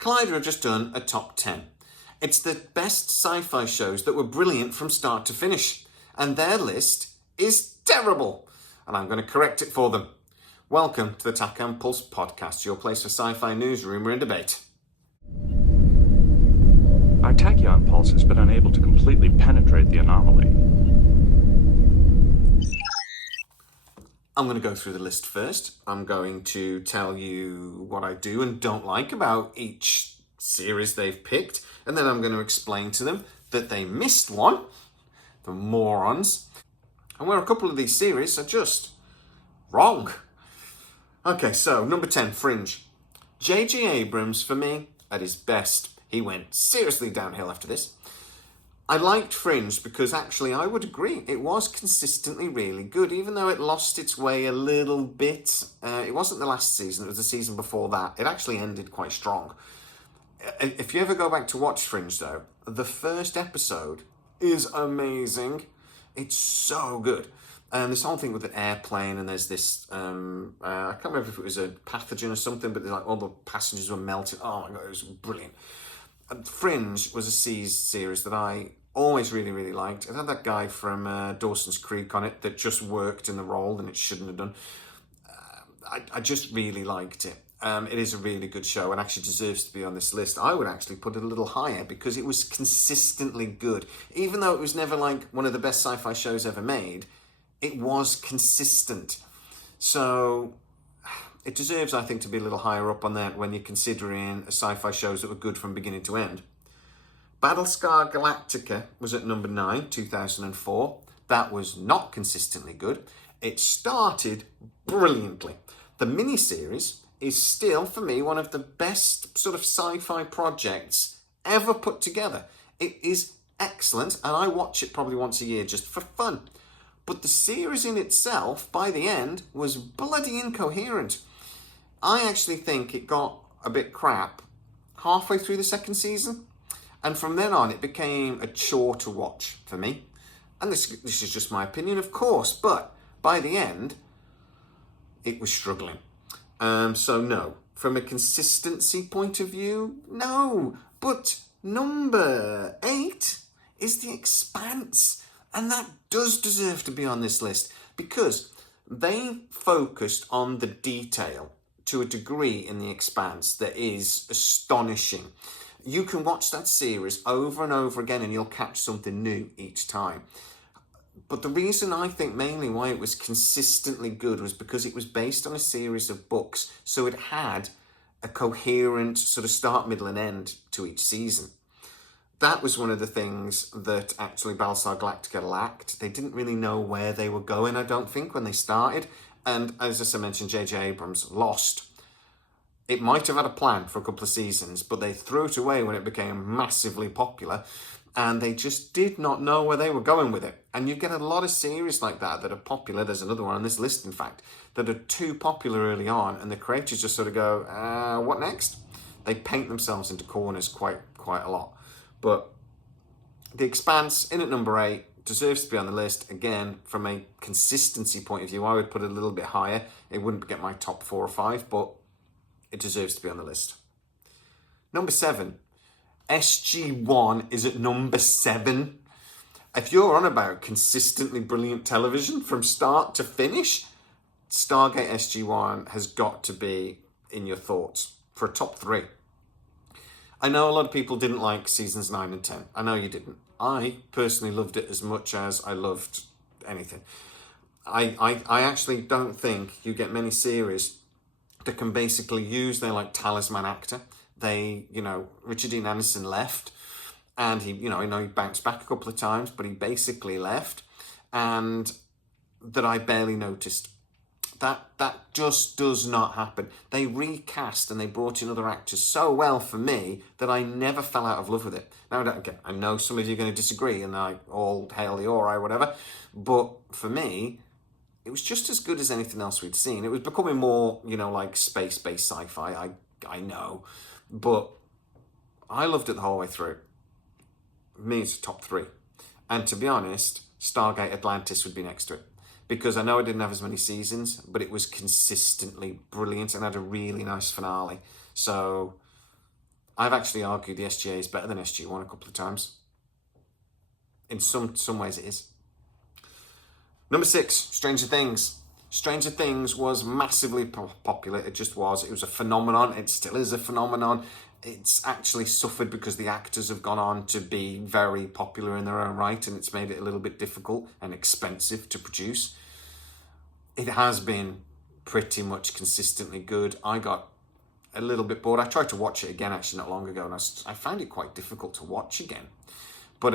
Collider have just done a top 10. It's the best sci-fi shows that were brilliant from start to finish, and their list is terrible, and I'm going to correct it for them. Welcome to the Takan Pulse podcast, your place for sci-fi news, rumour and debate. Our tachyon pulse has been unable to completely penetrate the anomaly. I'm going to go through the list first. I'm going to tell you what I do and don't like about each series they've picked, and then I'm going to explain to them that they missed one, the morons, and where a couple of these series are just wrong. Okay, so number 10, Fringe. J.J. Abrams, for me, at his best. He went seriously downhill after this. I liked Fringe because actually I would agree it was consistently really good, even though it lost its way a little bit. It wasn't the last season, it was the season before that. It actually ended quite strong. If you ever go back to watch Fringe though, the first episode is amazing. It's so good. This whole thing with an airplane, and there's this, I can't remember if it was a pathogen or something, but like all the passengers were melting. Oh my God, it was brilliant. Fringe was a series that I always really, really liked. It had that guy from Dawson's Creek on it that just worked in the role and it shouldn't have done. I just really liked it. It is a really good show and actually deserves to be on this list. I would actually put it a little higher because it was consistently good. Even though it was never like one of the best sci-fi shows ever made, it was consistent. So it deserves, I think, to be a little higher up on that when you're considering sci-fi shows that were good from beginning to end. Battlestar Galactica was at number 9, 2004. That was not consistently good. It started brilliantly. The miniseries is still, for me, one of the best sort of sci-fi projects ever put together. It is excellent, and I watch it probably once a year just for fun. But the series in itself, by the end, was bloody incoherent. I actually think it got a bit crap halfway through the second season. And from then on, it became a chore to watch for me. And this is just my opinion, of course. But by the end, it was struggling. So no. From a consistency point of view, no. But number 8 is The Expanse. And that does deserve to be on this list because they focused on the detail to a degree in The Expanse that is astonishing. You can watch that series over and over again and you'll catch something new each time. But the reason I think mainly why it was consistently good was because it was based on a series of books. So it had a coherent sort of start, middle and end to each season. That was one of the things that actually Battlestar Galactica lacked. They didn't really know where they were going, I don't think, when they started. And as I mentioned, J.J. Abrams lost. It might have had a plan for a couple of seasons, but they threw it away when it became massively popular. And they just did not know where they were going with it. And you get a lot of series like that that are popular. There's another one on this list, in fact, that are too popular early on. And the creators just sort of go, what next? They paint themselves into corners quite a lot. But The Expanse, in at number 8, deserves to be on the list. Again, from a consistency point of view, I would put it a little bit higher. It wouldn't get my top 4 or 5, but it deserves to be on the list. Number 7, SG-1 is at number 7. If you're on about consistently brilliant television from start to finish, Stargate SG-1 has got to be in your thoughts for a top 3. I know a lot of people didn't like seasons 9 and 10. I know you didn't. I personally loved it as much as I loved anything. I actually don't think you get many series that can basically use their like talisman actor. They, Richard Dean Anderson left and he bounced back a couple of times, but he basically left and that I barely noticed. That just does not happen. They recast and they brought in other actors so well for me that I never fell out of love with it. Now, again, I know some of you are going to disagree and I all hail the Ori, whatever. But for me, it was just as good as anything else we'd seen. It was becoming more, like space-based sci-fi, I know. But I loved it the whole way through. For me, it's top 3. And to be honest, Stargate Atlantis would be next to it. Because I know it didn't have as many seasons, but it was consistently brilliant and had a really nice finale. So I've actually argued the SGA is better than SG1 a couple of times. In some ways it is. Number 6, Stranger Things. Stranger Things was massively popular. It just was. It was a phenomenon. It still is a phenomenon. It's actually suffered because the actors have gone on to be very popular in their own right, and it's made it a little bit difficult and expensive to produce. It has been pretty much consistently good. I got a little bit bored. I tried to watch it again actually not long ago, and I found it quite difficult to watch again. But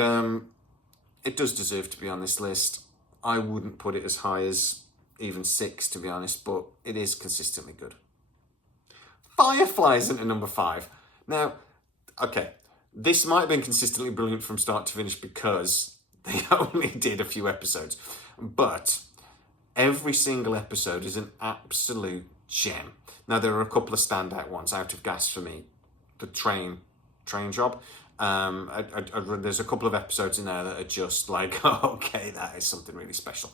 it does deserve to be on this list. I wouldn't put it as high as even 6, to be honest, but it is consistently good. Firefly's into number 5. Now, okay, this might have been consistently brilliant from start to finish because they only did a few episodes, but every single episode is an absolute gem. Now, there are a couple of standout ones out of gas for me. The train job. There's a couple of episodes in there that are just like, okay, that is something really special.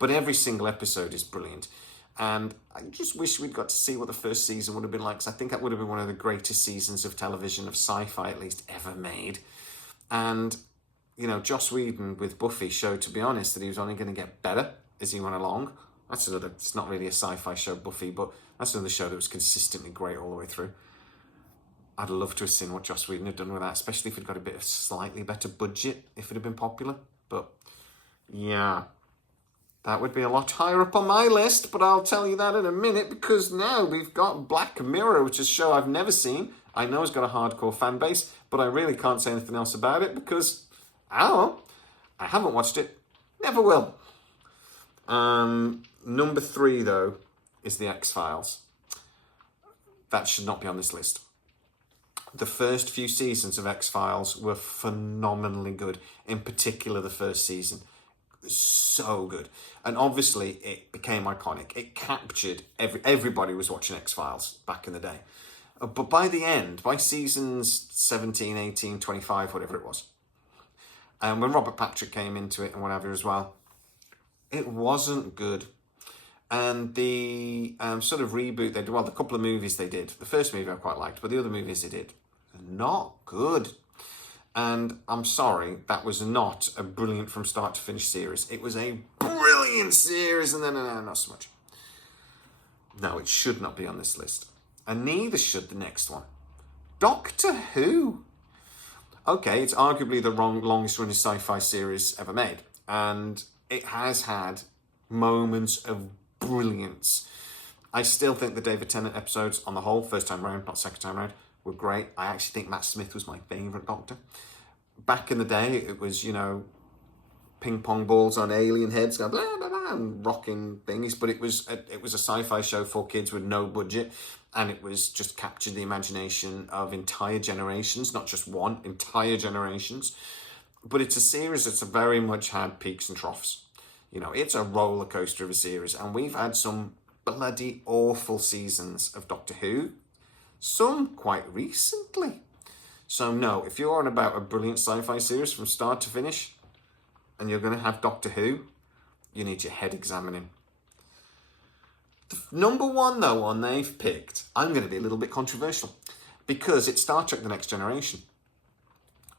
But every single episode is brilliant. And I just wish we'd got to see what the first season would have been like, because I think that would have been one of the greatest seasons of television, of sci-fi at least, ever made. And, you know, Joss Whedon with Buffy showed, to be honest, that he was only going to get better as he went along. That's another, it's not really a sci-fi show, Buffy, but that's another show that was consistently great all the way through. I'd love to have seen what Joss Whedon had done with that, especially if it got a bit of slightly better budget, if it had been popular. But, yeah, that would be a lot higher up on my list, but I'll tell you that in a minute, because now we've got Black Mirror, which is a show I've never seen. I know it's got a hardcore fan base, but I really can't say anything else about it because, I don't know, I haven't watched it, never will. Number 3, though, is The X-Files. That should not be on this list. The first few seasons of X-Files were phenomenally good, in particular the first season. So good. And obviously it became iconic. It captured everybody was watching X-Files back in the day. But by the end, by seasons 17, 18, 25, whatever it was, and when Robert Patrick came into it and whatever as well, it wasn't good. And the sort of reboot they did, well, the couple of movies they did, the first movie I quite liked, but the other movies they did, not good. And I'm sorry, that was not a brilliant from start to finish series. It was a brilliant series, and then not so much. No, it should not be on this list. And neither should the next one. Doctor Who. Okay, it's arguably the longest running sci-fi series ever made. And it has had moments of brilliance. I still think the David Tennant episodes on the whole, first time round, not second time round, were great. I actually think Matt Smith was my favourite Doctor. Back in the day, it was, you know, ping pong balls on alien heads, going blah, blah, blah, and rocking things. But it was a sci-fi show for kids with no budget, and it was just captured the imagination of entire generations, not just one, entire generations. But it's a series that's very much had peaks and troughs. You know, it's a roller coaster of a series, and we've had some bloody awful seasons of Doctor Who. Some quite recently. So no, if you're on about a brilliant sci-fi series from start to finish, and you're going to have Doctor Who, you need your head examining. The number 1, though, one they've picked, I'm going to be a little bit controversial, because it's Star Trek The Next Generation.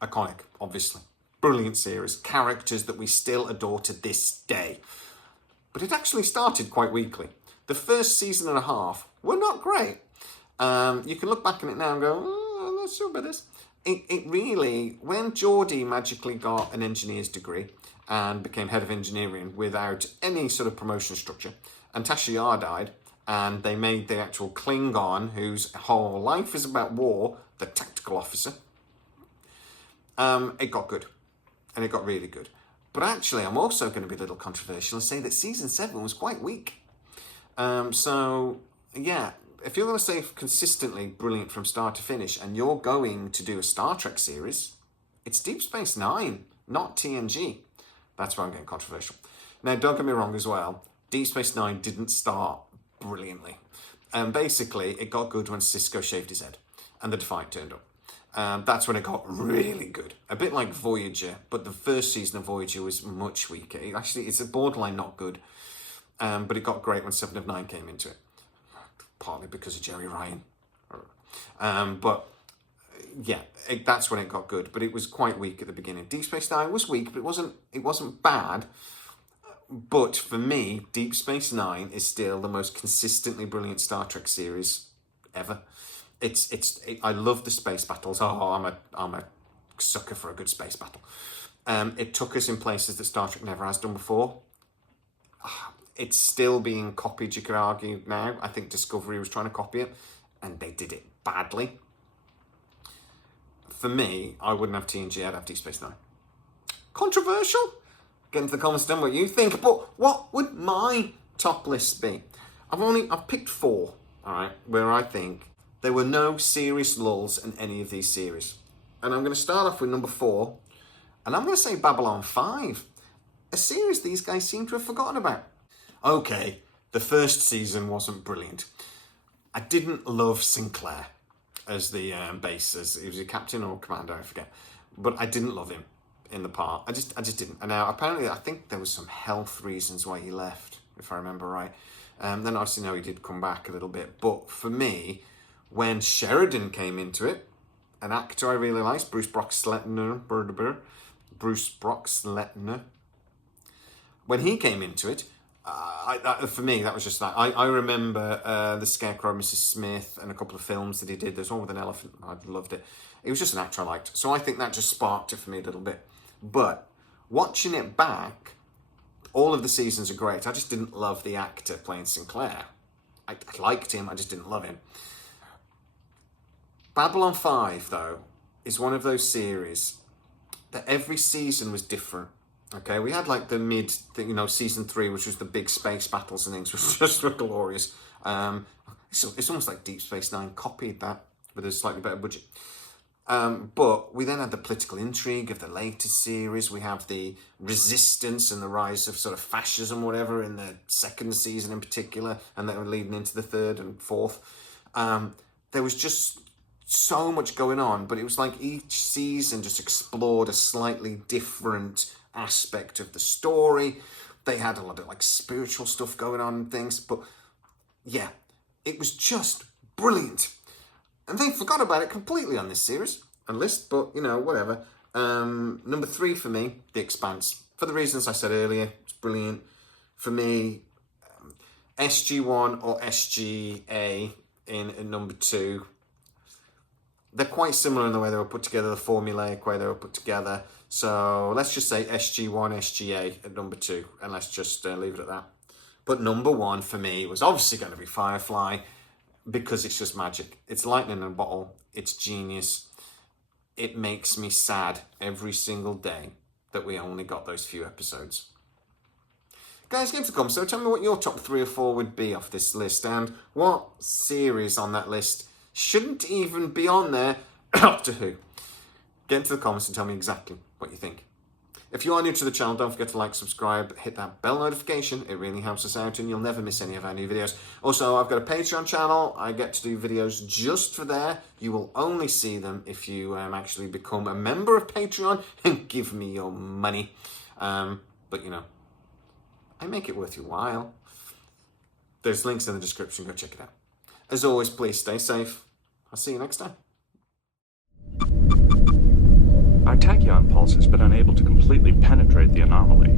Iconic, obviously. Brilliant series. Characters that we still adore to this day. But it actually started quite weakly. The first season and a half were not great. You can look back on it now and go, I'm not sure about this. It really, when Geordie magically got an engineer's degree and became head of engineering without any sort of promotion structure, and Tasha Yar died, and they made the actual Klingon, whose whole life is about war, the tactical officer, it got good. And it got really good. But actually, I'm also going to be a little controversial and say that season 7 was quite weak. So, yeah, if you're going to say consistently brilliant from start to finish, and you're going to do a Star Trek series, it's Deep Space Nine, not TNG. That's where I'm getting controversial. Now, don't get me wrong as well. Deep Space Nine didn't start brilliantly. Basically, it got good when Sisko shaved his head and the Defiant turned up. That's when it got really good. A bit like Voyager, but the first season of Voyager was much weaker. It's a borderline not good, but it got great when 7 of 9 came into it. Partly because of Jerry Ryan. But yeah, that's when it got good, but it was quite weak at the beginning. Deep Space Nine was weak, but it wasn't bad. But for me, Deep Space Nine is still the most consistently brilliant Star Trek series ever. I love the space battles. Oh, I'm a sucker for a good space battle. It took us in places that Star Trek never has done before. It's still being copied, you could argue now. I think Discovery was trying to copy it, and they did it badly. For me, I wouldn't have TNG, I'd have Deep Space Nine. Controversial? Get into the comments, tell me what you think. But what would my top list be? I've picked 4, all right, where I think there were no serious lulls in any of these series. And I'm going to start off with number 4, and I'm going to say Babylon 5, a series these guys seem to have forgotten about. Okay, the first season wasn't brilliant. I didn't love Sinclair as the base, as he was a captain or commander, I forget. But I didn't love him in the part. I just didn't. And now apparently I think there was some health reasons why he left, if I remember right. Then obviously he did come back a little bit. But for me, when Sheridan came into it, an actor I really liked, Bruce Brock-Sletner, when he came into it, for me, that was just that. I remember The Scarecrow, Mrs. Smith, and a couple of films that he did. There's one with an elephant. I loved it. It was just an actor I liked. So I think that just sparked it for me a little bit. But watching it back, all of the seasons are great. I just didn't love the actor playing Sinclair. I liked him, I just didn't love him. Babylon 5, though, is one of those series that every season was different. Okay, we had like the season 3, which was the big space battles and things, which just were glorious. It's almost like Deep Space Nine copied that with a slightly better budget. But we then had the political intrigue of the later series. We have the resistance and the rise of sort of fascism, whatever, in the second season in particular, and then leading into the third and fourth. There was just so much going on, but it was like each season just explored a slightly different aspect of the story. They had a lot of like spiritual stuff going on and things, but yeah, it was just brilliant. And they forgot about it completely on this series and list, but whatever. Number 3 for me, The Expanse. For the reasons I said earlier, it's brilliant. For me, SG1 or SGA in number 2. They're quite similar in the way they were put together, the formulaic way they were put together. So let's just say SG1, SGA at number 2, and let's just leave it at that. But number 1 for me was obviously going to be Firefly, because it's just magic. It's lightning in a bottle. It's genius. It makes me sad every single day that we only got those few episodes. Guys, get into the comments, so tell me what your top 3 or 4 would be off this list, and what series on that list shouldn't even be on there. Doctor Who. Get into the comments and tell me exactly what you think. If you are new to the channel, don't forget to like, subscribe, hit that bell notification. It really helps us out and you'll never miss any of our new videos. Also, I've got a Patreon channel. I get to do videos just for there. You will only see them if you actually become a member of Patreon and give me your money. But I make it worth your while. There's links in the description. Go check it out. As always, please stay safe. I'll see you next time. Our tachyon pulse has been unable to completely penetrate the anomaly.